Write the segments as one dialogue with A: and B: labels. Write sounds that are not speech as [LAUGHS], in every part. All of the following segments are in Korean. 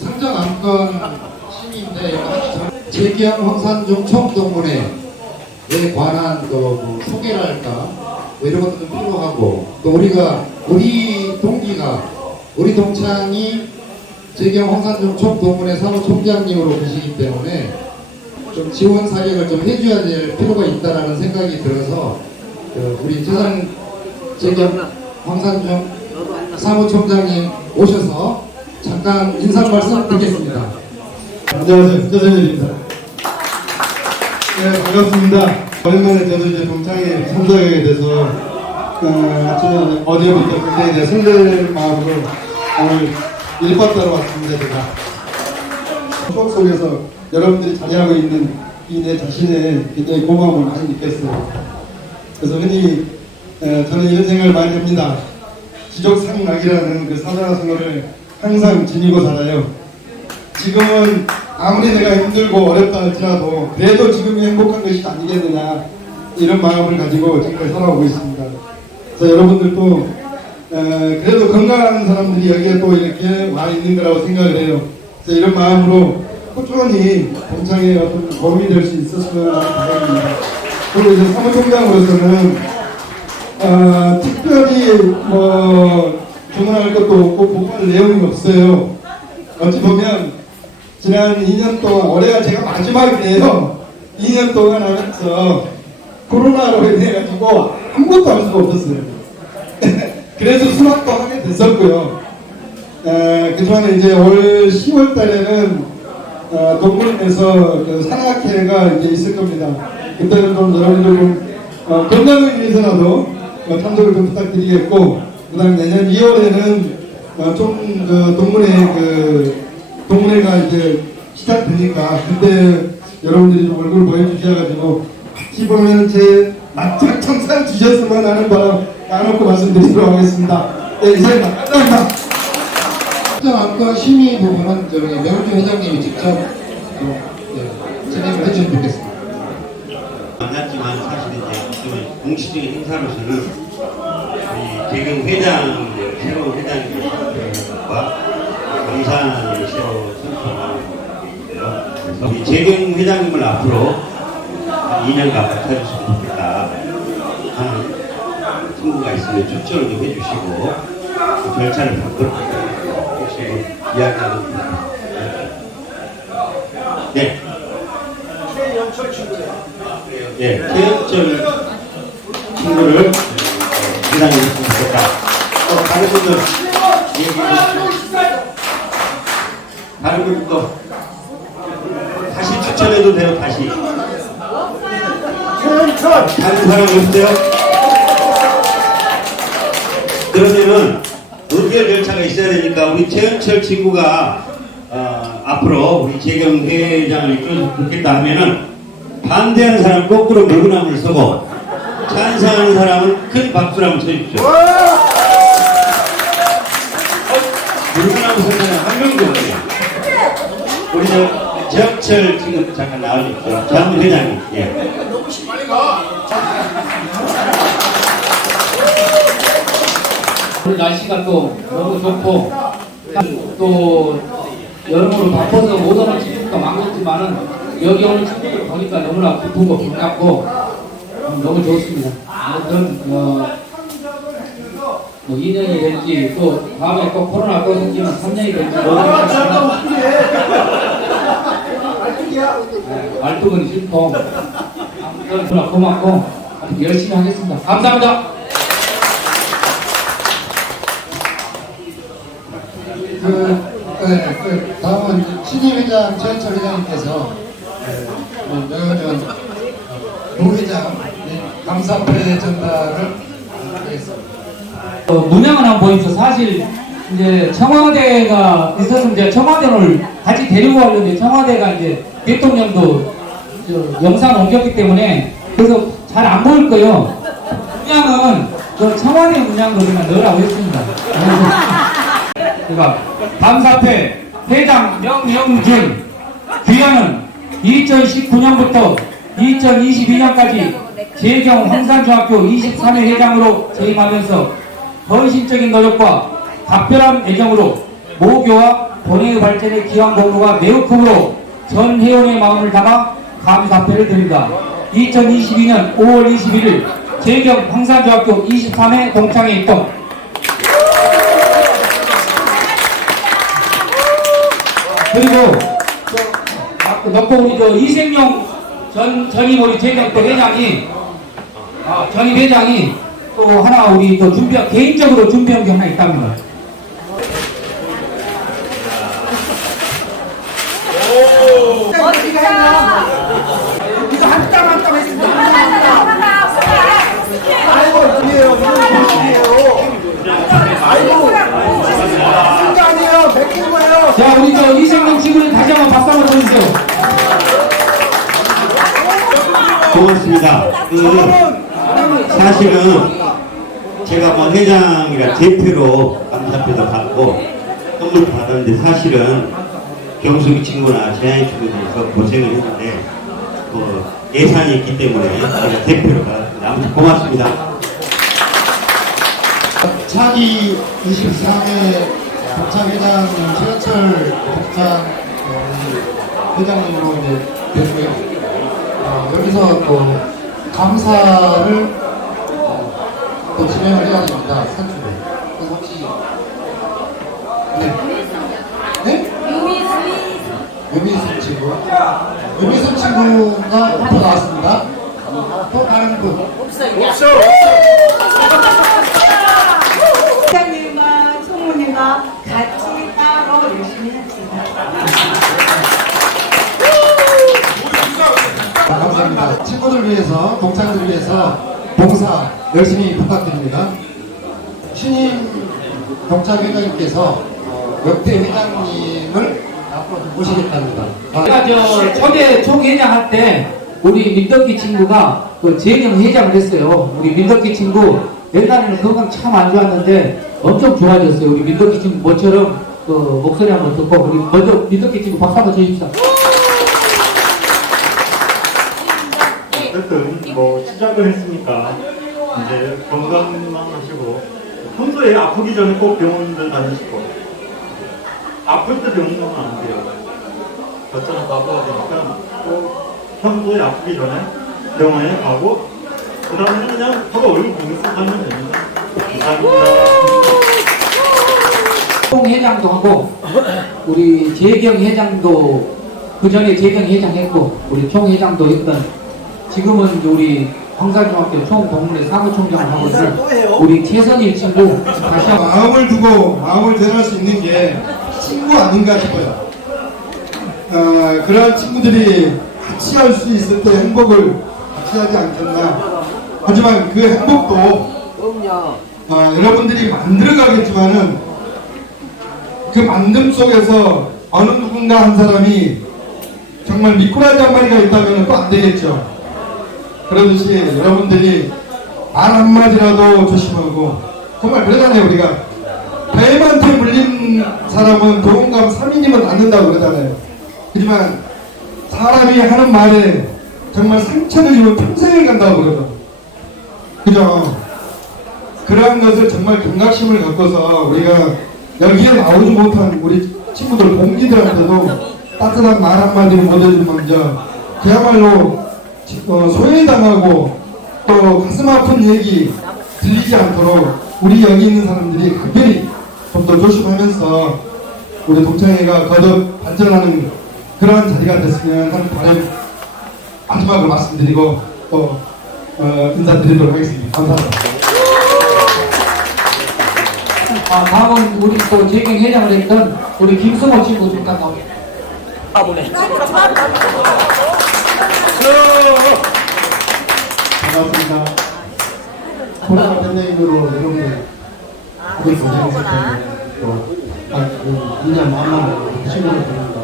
A: 상정 안건 심의인데 재기형 황산중 청동문회에 관한 또뭐 소개랄까? 뭐 이런 것도 좀 필요하고. 또 우리가 우리 동기가 우리 동창이 재기형 황산중 청동문회 사무총장님으로 계시기 때문에 좀 지원 사격을 좀 해줘야 될 필요가 있다라는 생각이 들어서 그 우리 재산 재기형 황산중 사무총장님 오셔서 잠깐 인사 말씀 드리겠습니다.
B: 안녕하세요. 김재선입니다. 네, 반갑습니다. 오랜만에 저도 이제 동창회 참석하게 돼서 어, 아침에 어제부터 굉장히 이제 설레는 마음으로 오늘 일바따로 왔습니다. 제가 추억 속에서 여러분들이 자리하고 있는 이 내 자신의 굉장히 고마움을 많이 느꼈어요. 그래서 흔히 에, 저는 이런 생각을 많이 합니다. 지족상락이라는 그 생활을 항상 지니고 살아요. 지금은 아무리 내가 힘들고 어렵다 할지라도 그래도 지금이 행복한 것이 아니겠느냐 이런 마음을 가지고 정말 살아오고 있습니다. 그래서 여러분들도 에, 그래도 건강한 사람들이 여기에 또 이렇게 와 있는 거라고 생각을 해요. 그래서 이런 마음으로 꾸준히 동창에 어떤 도움이 될 수 있었으면 하는 바람입니다. 그리고 이제 사무총장으로서는 어, 특별히 뭐 주문할 것도 없고 보고할 내용이 없어요. 어찌 보면 지난 2년 동안 올해가 제가 마지막이에요. 2년 동안 하면서 코로나로 인해 가지고 아무것도 할 수가 없었어요. [LAUGHS] 그래서 수락도 하게 됐었고요. 에, 그동안 이제 올 10월 달에는 어, 동물원에서 그 산악회가 이제 있을 겁니다. 그때는 좀 여러분들 좀 어, 건강을 위해서라도 어, 참석을 좀 부탁드리겠고, 그 다음 내년 2월에는 어, 좀그 동물회 그 동물회가 이제 시작되니까 그때 여러분들이 좀 얼굴 보여주셔가지고 같이 보면 제 납작 청산 주셨으면 하는 바람 나놓고 말씀드리도록 하겠습니다. 네, 이상입니다. 감사합니다.
A: 안건 심의 부분은 저기 명주 회장님이 직접 좀, 예, 진행을 해주시면 좋겠습니다.
C: 만났지만 사실 이제 좀 공식적인 행사로서는 재경 회장 새로운 회장과 감사를 새로 선출하는 있는데요. 그래서 우리 재경 회장님을 앞으로 한 2년간 맡아주시면 좋겠다 하는 친구가 있으면 추천을 좀 해주시고 그 절차를 바꾸는 혹시 뭐 이야기하는 분 네. 예, 최현철 친구를 기다리고 있으면 좋겠다. 또 다른 분들 얘기해 주시죠. 다른 분도 다시 추천해도 돼요, 다시. 다른 사람 없어요? 그러면은 의결 절차가 있어야 되니까 우리 최현철 친구가 어, 앞으로 우리 재경 회장을 이끌어서 좋겠다 하면은 반대하는 사람 거꾸로 물구나무를 서고 찬성하는 사람은 큰 박수를 한번 쳐주십시오. 사람 한 명도 없네요. 우리 저 지역철 지금 잠깐 나와주십시오. 장 회장님. 예.
D: 오늘 날씨가 또 너무 좋고 또 여름으로 바빠서 못 오는 친구가 많겠지만은 여기 오는 친구들 보니까 너무나 기쁘고 반갑고 음, 너무 좋습니다. 아무튼 어, 뭐 2년이 될지 또 다음에 또 코로나 또 생기면 3년이 될지 모르겠지만 네, 말뚝은 싫고 아무튼 너무나 고맙고 열심히 하겠습니다. 감사합니다.
A: 그, 네, 그 다음은 신임 회장 최현철 회장님께서 네, 뭐 명현 부회장 네, 감사패 전달을 하겠습니다.
D: 어, 문양을 한번 보십시오. 사실 이제 청와대가 있어서 이제 청와대를 같이 데리고 가려는데 청와대가 이제 대통령도 저 영상 옮겼기 때문에 그래서 잘 안 보일 거예요. 문양은 그 청와대 문양으로 그냥 넣으라고 했습니다. 그러니까 감사패 회장 명영준 귀하는 2019년부터 2022년까지 재경 황산중학교 23회 회장으로 재임하면서 헌신적인 노력과 각별한 애정으로 모교와 본회의 발전에 기여한 공로가 매우 크므로 전 회원의 마음을 담아 감사패를 드립니다. 2022년 5월 21일 재경 황산중학교 23회 동창회 입동 그리고 저, 넣고 우리 저 이생용 전 전임 우리 재경 또 회장이 아, 전임 회장이 또 하나 우리 또 준비 개인적으로 준비한 게 하나 있답니다. 이거 한땀 한땀 했습니다.
E: 아이고 이게요. 아이고. 이거 아니에요. 베낀 거예요.
D: 자, 우리 저 이생용 친구는 다시 한번 박수 한번 쳐주세요.
C: 고맙습니다. 그 사실은 제가 뭐 회장이라 대표로 감사표도 받고 선물도 받았는데 사실은 경숙이 친구나 재한이 친구들에서 고생을 했는데 그 예산이 있기 때문에 제가 대표로 받았습니다. 아무튼 고맙습니다.
A: 차기 23회 동창회장 최현철 어, 회장님으로 이제 됐고요. 어, 여기서 또 감사를 어, 또 진행을 해야 됩니다. 산출에. 그래서 혹시 네. 네? 유미순 친구. 유미순 친구가 또 나왔습니다. 또 다른 분.
F: 회장님과 총무님과 같이 따로 열심히 했습니다.
A: 아, 감사합니다. 친구들 위해서, 동창들 위해서 봉사 열심히 부탁드립니다. 신임 동창회장님께서 어, 역대 회장님을 앞으로 좀 모시겠답니다. 아,
D: 제가 저 초대 총회장 할 때 우리 민덕기 친구가 그 재경 회장을 했어요. 우리 민덕기 친구 옛날에는 건강 참 안 좋았는데 엄청 좋아졌어요. 우리 민덕기 친구 모처럼 그 목소리 한번 듣고 우리 먼저 민덕기 친구 박수 한번 주십시오.
G: 어쨌든 뭐 시작을 했으니까 이제 건강만 하시고 평소에 아프기 전에 꼭 병원들 다니시고 아플 때 병원 가면 안 돼요. 바빠야 되니까 꼭 평소에 아프기 전에 병원에 가고 그 다음에는 그냥 서로 얼굴 보면서 살면 됩니다. 감사합니다.
D: 총 회장도 하고 우리 재경 회장도 그 전에 재경 회장 했고 우리 총 회장도 했던 지금은 이제 우리 황산중학교 총동문회 사무총장을 하고 있는 우리 최선일 친구 다시 한번
B: 마음을 두고 마음을 대할 수 있는 게 친구 아닌가 싶어요. 어, 그런 친구들이 같이 할 수 있을 때 행복을 같이 하지 않겠나. 하지만 그 행복도 어, 여러분들이 만들어가겠지만은 그 만듦 속에서 어느 누군가 한 사람이 정말 미꾸라지 한 마리가 있다면 또 안 되겠죠. 그러듯이 여러분들이 말 한마디라도 조심하고 정말 그러잖아요 우리가. 뱀한테 물린 사람은 도움감 3인이면 낫는다고 그러잖아요. 하지만 사람이 하는 말에 정말 상처를 주면 평생을 간다고 그러죠. 그죠? 그러한 것을 정말 경각심을 갖고서 우리가 여기에 나오지 못한 우리 친구들 동기들한테도 따뜻한 말 한마디를 못해준 먼저 그야말로 어, 소외당하고 또 가슴 아픈 얘기 들리지 않도록 우리 여기 있는 사람들이 각별히 좀 더 조심하면서 우리 동창회가 거듭 발전하는 그러한 자리가 됐으면 하는 바람 마지막으로 말씀드리고 또 어, 인사드리도록 하겠습니다. 감사합니다.
D: 아, 다음은 우리 또 재경 회장을 했던 우리 김승호 친구 잠깐 나오겠습니다.
B: 반갑습니다. 코로나 팬데믹으로 여러분들 크게 고생했을 텐데 또한 2년 만나고 친구를 보니까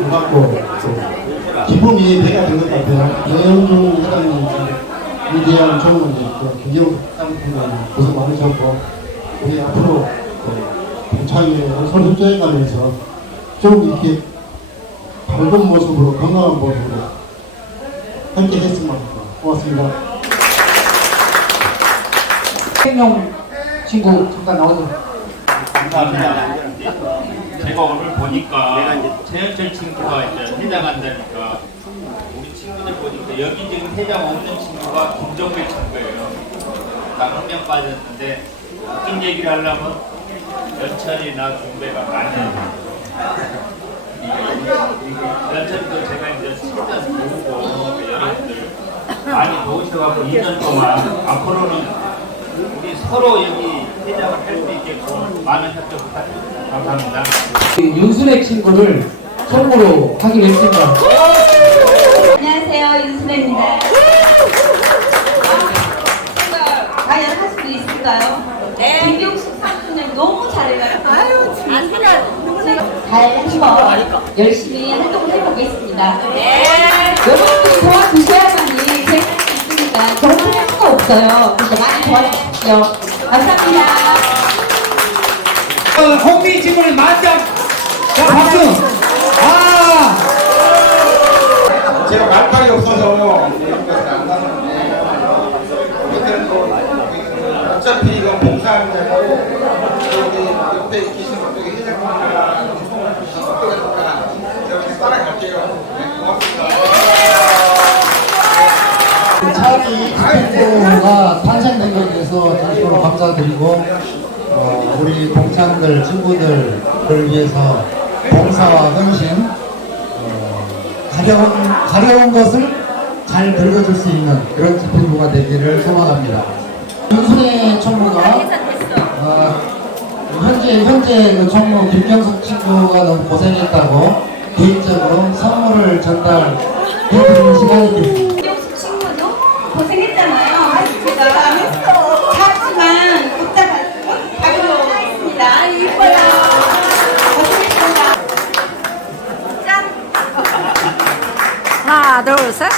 B: 반갑고 또 기쁨이 배가 된 것 같아요. 영영중 회장님, 이재현 총무님, 또 김영 사장님과 고생 많으셨고 우리 앞으로 또 동창회 선수조에 가면서 좀 이렇게 밝은 모습으로 건강한 모습으로 함께 했으면 합니다. 고맙습니다.
D: 생용 친구 잠깐 나오세요.
C: 감사합니다.
H: 제가 오늘 보니까 최현철 친구가 이제 회장한다니까 우리 친구들 보니까 여기 지금 회장 없는 친구가 김정배 친구예요. 딱한명 빠졌는데 웃긴 얘기를 하려면 연철이나 중배가 많이 많이 도우셔가지고 2년 동안 앞으로는 우리 서로 여기 회장을 할 수 있게끔 많은 협조 부탁드립니다. 감사합니다.
D: 윤순의 친구를 선물로 하기로 했습니다.
F: 안녕하세요, 윤순혜입니다. 아, 과연 할 수도 있을까요? 네. 김경숙 삼촌을 너무 잘해가지고. 아유, 진짜. 잘 한번 열심히 활동을 해보겠습니다. 네. 여러분들이 도와주셔야만이 제가 할수 있으니까 저는 할 수가 없어요. 그래서 많이 도와주십시오. 감사합니다.
D: 홍미 친구를 만장! 자, 박수! 아!
B: 제가 말빨이 없어서 이런 것을 안 나섰는데 어쨌든 뭐 어차피 이건 봉사하느라고 여기 옆에 계신 분들이 회장님이랑 총을 주시니까 제가 그냥 따라갈게요. 네, 고맙습니다.
A: 차기 기획부가 탄생된 것에 대해서 진심으로 감사드리고 어, 우리 동창들 친구들을 위해서 봉사와 헌신 어, 가려운, 가려운 것을 잘 늙어줄 수 있는 그런 집행부가 되기를 소망합니다. 윤순혜 총무가 어, 현재 현재 그 총무 김경숙 친구가 너무 고생했다고 개인적으로 선물을 전달해 드리는 시간이 됩니다.
F: 고생
B: ആദരവ് സർ